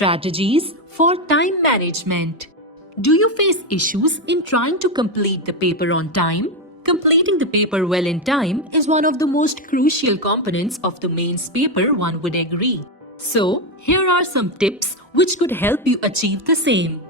Strategies for time management. Do you face issues in trying to complete the paper on time? Completing the paper well in time is one of the most crucial components of the mains paper, one would agree. So, here are some tips which could help you achieve the same.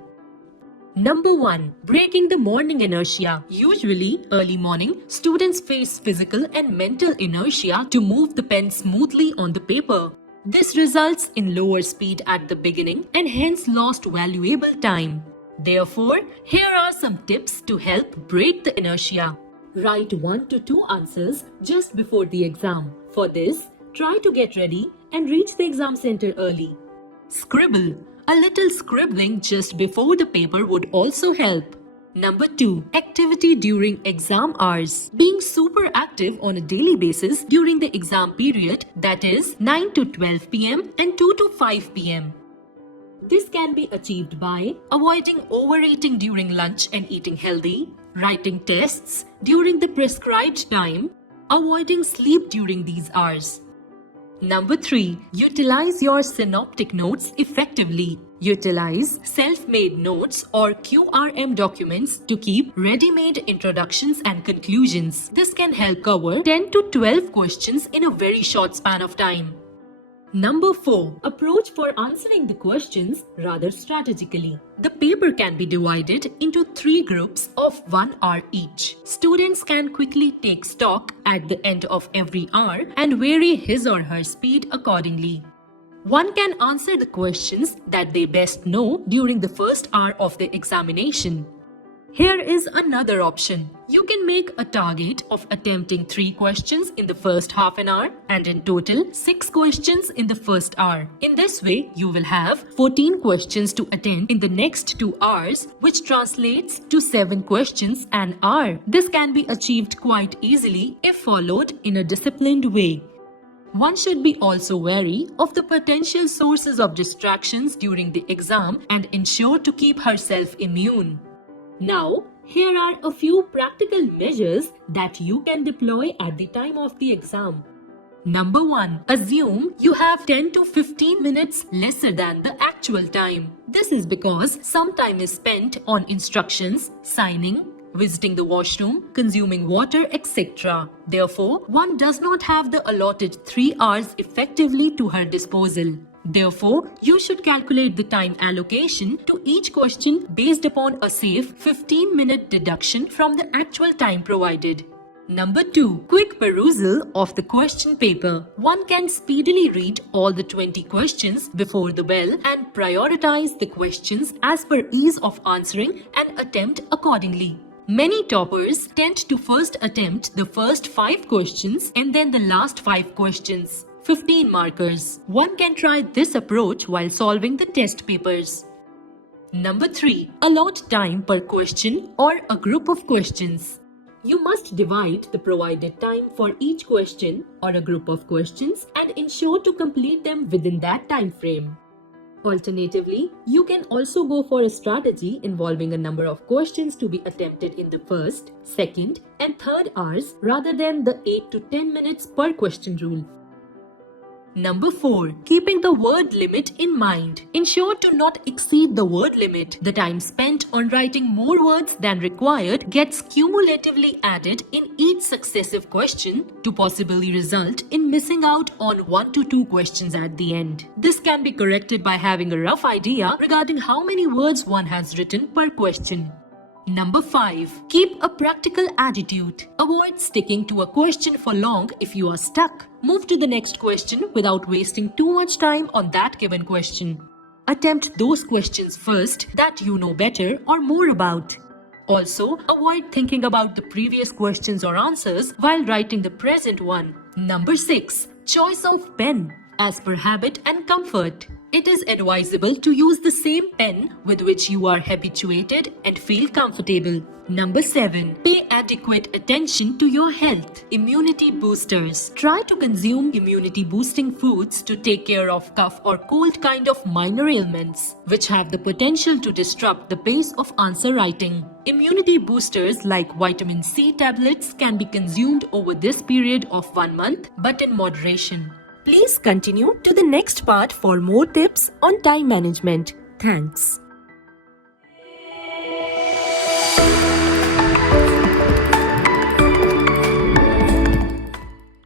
Number 1. Breaking the morning inertia. Usually, early morning, students face physical and mental inertia to move the pen smoothly on the paper. This results in lower speed at the beginning and hence lost valuable time. Therefore, here are some tips to help break the inertia. Write 1 to 2 answers just before the exam. For this, try to get ready and reach the exam center early. Scribble. A little scribbling just before the paper would also help. Number 2. Activity during exam hours. Being super active on a daily basis during the exam period, that is 9 to 12 pm and 2 to 5 pm. This can be achieved by avoiding overeating during lunch and eating healthy, writing tests during the prescribed time, avoiding sleep during these hours. Number 3. Utilize your synoptic notes effectively. Utilize self-made notes or QRM documents to keep ready-made introductions and conclusions. This can help cover 10 to 12 questions in a very short span of time. Number 4. Approach for answering the questions rather strategically. The paper can be divided into 3 groups of 1 hour each. Students can quickly take stock at the end of every hour and vary his or her speed accordingly. One can answer the questions that they best know during the first hour of the examination. Here is another option. You can make a target of attempting 3 questions in the first half an hour and in total 6 questions in the first hour. In this way, you will have 14 questions to attempt in the next 2 hours, which translates to 7 questions an hour. This can be achieved quite easily if followed in a disciplined way. One should be also wary of the potential sources of distractions during the exam and ensure to keep herself immune. Now, here are a few practical measures that you can deploy at the time of the exam. Number 1. Assume you have 10 to 15 minutes lesser than the actual time. This is because some time is spent on instructions, signing, visiting the washroom, consuming water, etc. Therefore, one does not have the allotted 3 hours effectively to her disposal. Therefore, you should calculate the time allocation to each question based upon a safe 15-minute deduction from the actual time provided. Number 2. Quick perusal of the question paper. One can speedily read all the 20 questions before the bell and prioritize the questions as per ease of answering and attempt accordingly. Many toppers tend to first attempt the first 5 questions and then the last 5 questions. 15 markers. One can try this approach while solving the test papers. Number 3. Allot time per question or a group of questions. You must divide the provided time for each question or a group of questions and ensure to complete them within that time frame. Alternatively, you can also go for a strategy involving a number of questions to be attempted in the first, second, and third hours rather than the 8 to 10 minutes per question rule. Number 4. Keeping the word limit in mind. Ensure to not exceed the word limit. The time spent on writing more words than required gets cumulatively added in each successive question to possibly result in missing out on 1 to 2 questions at the end. This can be corrected by having a rough idea regarding how many words one has written per question. Number 5. Keep a practical attitude. Avoid sticking to a question for long if you are stuck. Move to the next question without wasting too much time on that given question. Attempt those questions first that you know better or more about. Also, avoid thinking about the previous questions or answers while writing the present one. Number 6. Choice of pen. As per habit and comfort. It is advisable to use the same pen with which you are habituated and feel comfortable. Number 7. Pay adequate attention to your health. Immunity boosters. Try to consume immunity boosting foods to take care of cough or cold kind of minor ailments, which have the potential to disrupt the pace of answer writing. Immunity boosters like vitamin C tablets can be consumed over this period of 1 month, but in moderation. Please continue to the next part for more tips on time management. Thanks.